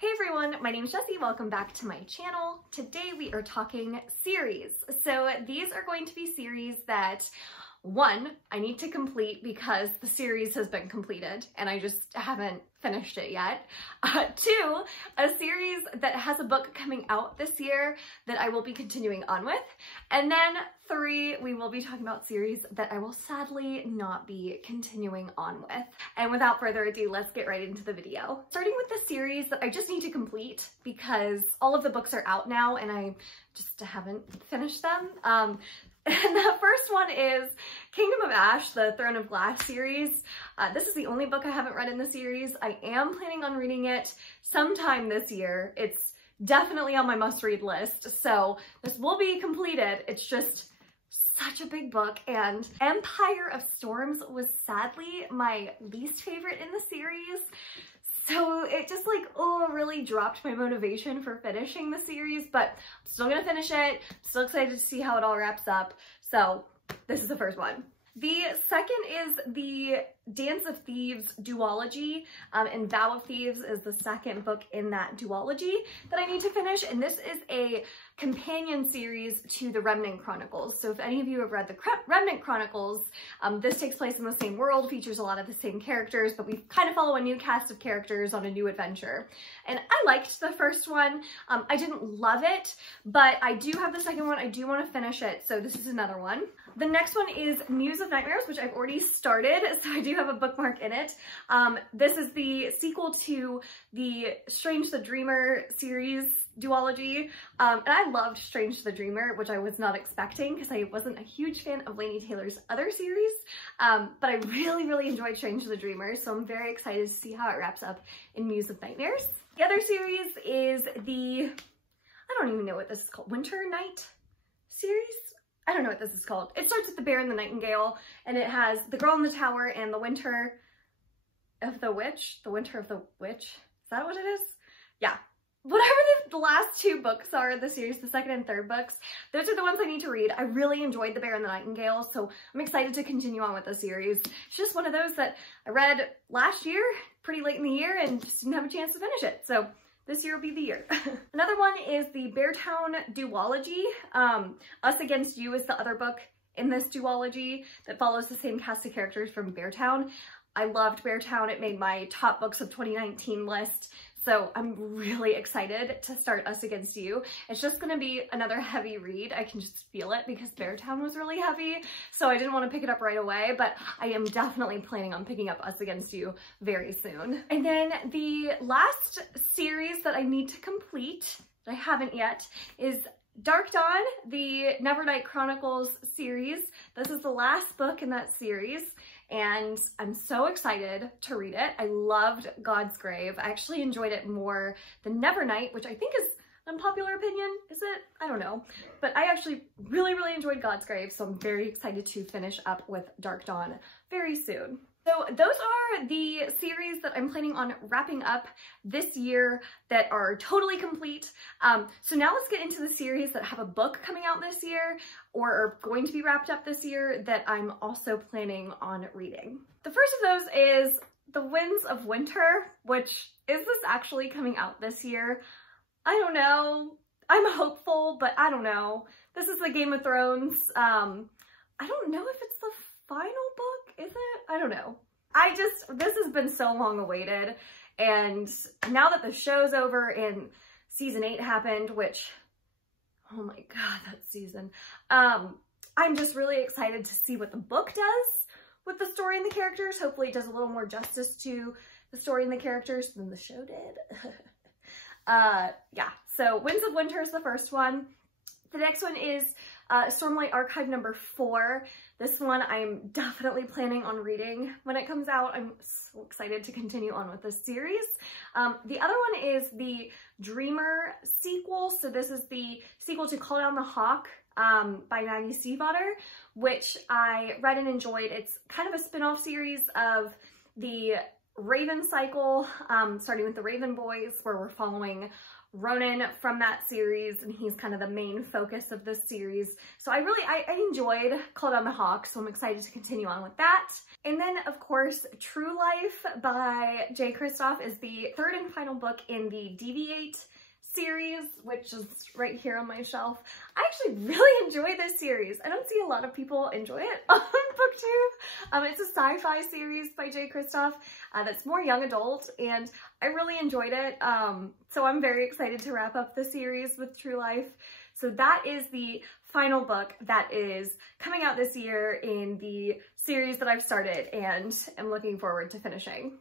Hey everyone, my name is Jessie. Welcome back to my channel. Today we are talking series. So these are going to be series that, one, I need to complete because the series has been completed and I just haven't finished it yet. Two, a series that has a book coming out this year that I will be continuing on with. And then three, we will be talking about series that I will sadly not be continuing on with. And without further ado, let's get right into the video. Starting with the series that I just need to complete because all of the books are out now and I just haven't finished them. And the first one is Kingdom of Ash, the Throne of Glass series. This is the only book I haven't read in the series. I am planning on reading it sometime this year. It's definitely on my must-read list, so this will be completed. It's just such a big book, and Empire of Storms was sadly my least favorite in the series. So it just really dropped my motivation for finishing the series, but I'm still gonna finish it. Still excited to see how it all wraps up. So this is the first one. The second is the Dance of Thieves duology, and Vow of Thieves is the second book in that duology that I need to finish, and this is a companion series to the Remnant Chronicles. So if any of you have read the Remnant Chronicles, this takes place in the same world, features a lot of the same characters, but we kind of follow a new cast of characters on a new adventure. And I liked the first one. I didn't love it, but I do have the second one. I do want to finish it, so this is another one. The next one is Muse of Nightmares, which I've already started, so I do have a bookmark in it. This is the sequel to the Strange the Dreamer series duology, and I loved Strange the Dreamer, which I was not expecting because I wasn't a huge fan of Laini Taylor's other series, but I really enjoyed Strange the Dreamer, so I'm very excited to see how it wraps up in Muse of Nightmares. The other series is the, I don't even know what this is called, Winter Night series? I don't know what this is called. It starts with The Bear and the Nightingale, and it has The Girl in the Tower and The Winter of the Witch. The Winter of the Witch. Is that what it is? Yeah. Whatever the last two books are in the series, the second and third books, those are the ones I need to read. I really enjoyed The Bear and the Nightingale, so I'm excited to continue on with the series. It's just one of those that I read last year, pretty late in the year, and just didn't have a chance to finish it. So this year will be the year. Another one is the Beartown duology. Us Against You is the other book in this duology that follows the same cast of characters from Beartown. I loved Beartown. It made my top books of 2019 list. So I'm really excited to start Us Against You. It's just gonna be another heavy read. I can just feel it because Beartown was really heavy. So I didn't want to pick it up right away, but I am definitely planning on picking up Us Against You very soon. And then the last series that I need to complete, that I haven't yet, is Dark Dawn, the Nevernight Chronicles series. This is the last book in that series, and I'm so excited to read it. I loved God's Grave. I actually enjoyed it more than Nevernight, which I think is an unpopular opinion. Is it? I don't know. But I actually really enjoyed God's Grave, so I'm very excited to finish up with Dark Dawn very soon. So those are the series that I'm planning on wrapping up this year that are totally complete. So now let's get into the series that have a book coming out this year or are going to be wrapped up this year that I'm also planning on reading. The first of those is The Winds of Winter, which is this actually coming out this year? I don't know. I'm hopeful, but I don't know. This is the Game of Thrones. I don't know if it's the final book, is it? I don't know. This has been so long awaited, and now that the show's over and season 8 happened, which, oh my god, that season, I'm just really excited to see what the book does with the story and the characters. Hopefully it does a little more justice to the story and the characters than the show did. Yeah, so Winds of Winter is the first one. The next one is Stormlight Archive number 4. This one I'm definitely planning on reading when it comes out. I'm so excited to continue on with this series. The other one is the Dreamer sequel. So this is the sequel to Call Down the Hawk by Maggie Stiefvater, which I read and enjoyed. It's kind of a spin-off series of the Raven cycle, starting with the Raven Boys, where we're following Ronan from that series, and he's kind of the main focus of this series. So I enjoyed Call Down the Hawk, so I'm excited to continue on with that. And then, of course, True Life by J. Kristoff is the third and final book in the Deviate series, which is right here on my shelf. I actually really enjoy this series. I don't see a lot of people enjoy it on BookTube. It's a sci-fi series by J. Kristoff that's more young adult, and I really enjoyed it. So I'm very excited to wrap up the series with True Life. So that is the final book that is coming out this year in the series that I've started and am looking forward to finishing.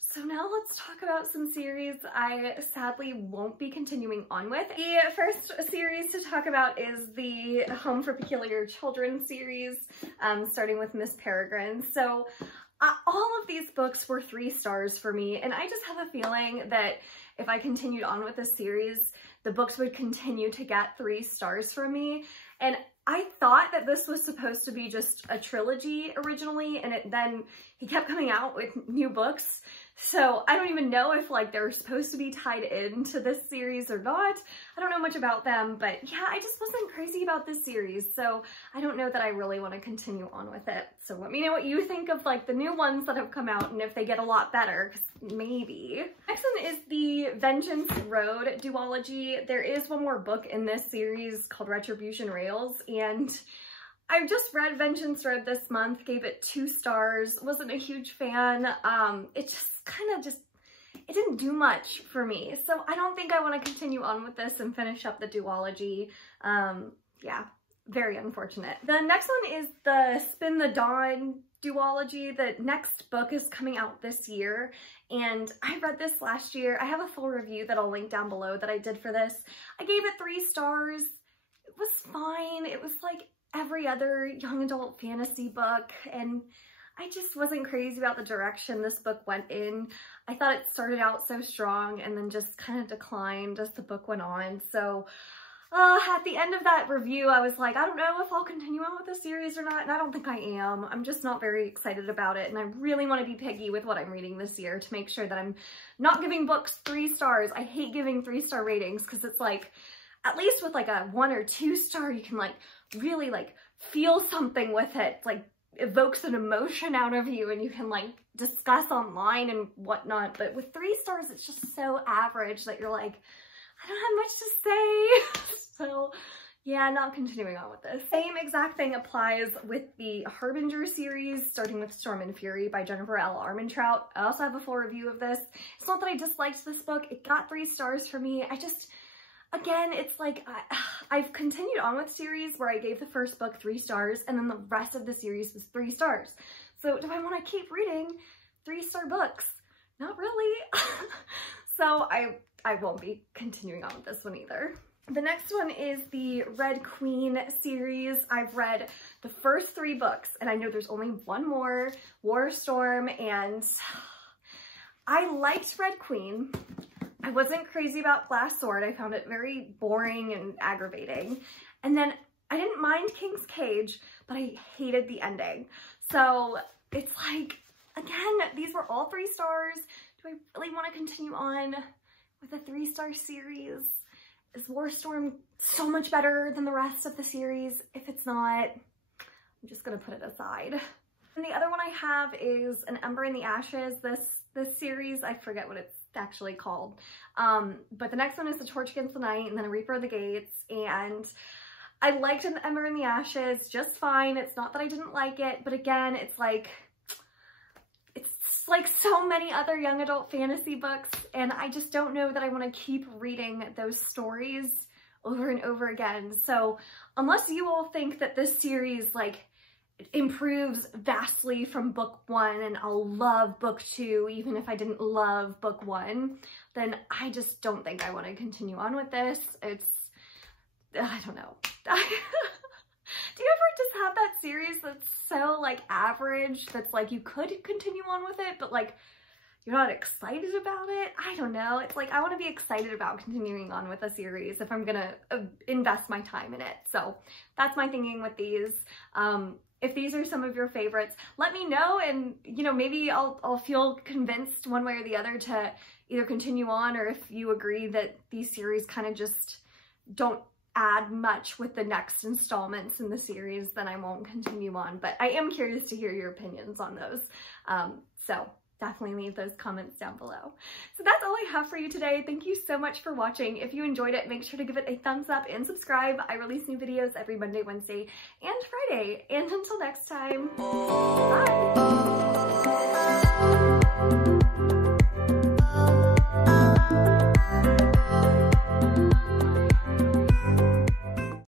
So now let's talk about some series I sadly won't be continuing on with. The first series to talk about is the Home for Peculiar Children series, starting with Miss Peregrine. So all of these books were 3 stars for me, and I just have a feeling that if I continued on with this series, the books would continue to get 3 stars from me. And I thought that this was supposed to be just a trilogy originally, and then he kept coming out with new books. So I don't even know if like they're supposed to be tied into this series or not. I don't know much about them, but yeah, I just wasn't crazy about this series. So I don't know that I really want to continue on with it. So let me know what you think of like the new ones that have come out and if they get a lot better, 'cause maybe. Next one is the Vengeance Road duology. There is one more book in this series called Retribution Rails, and I just read Vengeance Road this month, gave it 2 stars, wasn't a huge fan. It just it didn't do much for me. So I don't think I want to continue on with this and finish up the duology. Yeah, very unfortunate. The next one is the Spin the Don Duology. The next book is coming out this year, and I read this last year. I have a full review that I'll link down below that I did for this. I gave it 3 stars. It was fine. It was like every other young adult fantasy book, and I just wasn't crazy about the direction this book went in. I thought it started out so strong and then just kind of declined as the book went on. So at the end of that review, I was like, I don't know if I'll continue on with the series or not, and I don't think I am. I'm just not very excited about it, and I really want to be picky with what I'm reading this year to make sure that I'm not giving books 3 stars. I hate giving 3-star ratings because it's like, at least with like a 1 or 2 star, you can like really like feel something with it. It's like evokes an emotion out of you and you can like discuss online and whatnot. But with 3 stars, it's just so average that you're like, I don't have much to say. So yeah, not continuing on with this. Same exact thing applies with the Harbinger series, starting with Storm and Fury by Jennifer L. Armentrout. I also have a full review of this. It's not that I disliked this book. It got 3 stars for me. Again, it's like, I've continued on with series where I gave the first book 3 stars and then the rest of the series was 3 stars. So do I want to keep reading 3-star books? Not really. So I won't be continuing on with this one either. The next one is the Red Queen series. I've read the first 3 books, and I know there's only one more, Warstorm, and I liked Red Queen. I wasn't crazy about Glass Sword. I found it very boring and aggravating. And then I didn't mind King's Cage, but I hated the ending. So it's like, again, these were all 3 stars. Do I really want to continue on with a 3-star series? Is Warstorm so much better than the rest of the series? If it's not, I'm just gonna put it aside. And the other one I have is An Ember in the Ashes. This series, I forget what it's actually called. But the next one is The Torch Against the Night, and then A Reaper of the Gates. And I liked An Ember in the Ashes just fine. It's not that I didn't like it, but again, it's like so many other young adult fantasy books, and I just don't know that I want to keep reading those stories over and over again. So unless you all think that this series like improves vastly from book 1 and I'll love book 2 even if I didn't love book 1, then I just don't think I want to continue on with this. I don't know. Do you ever just have that series that's so like average that's like you could continue on with it, but like you're not excited about it? I don't know. It's like I want to be excited about continuing on with a series if I'm gonna invest my time in it. So that's my thinking with these. if these are some of your favorites, let me know, and you know, maybe I'll feel convinced one way or the other to either continue on, or if you agree that these series kind of just don't add much with the next installments in the series, then I won't continue on. But I am curious to hear your opinions on those. So definitely leave those comments down below. So that's all I have for you today. Thank you so much for watching. If you enjoyed it, make sure to give it a thumbs up and subscribe. I release new videos every Monday, Wednesday, and Friday. And until next time, bye!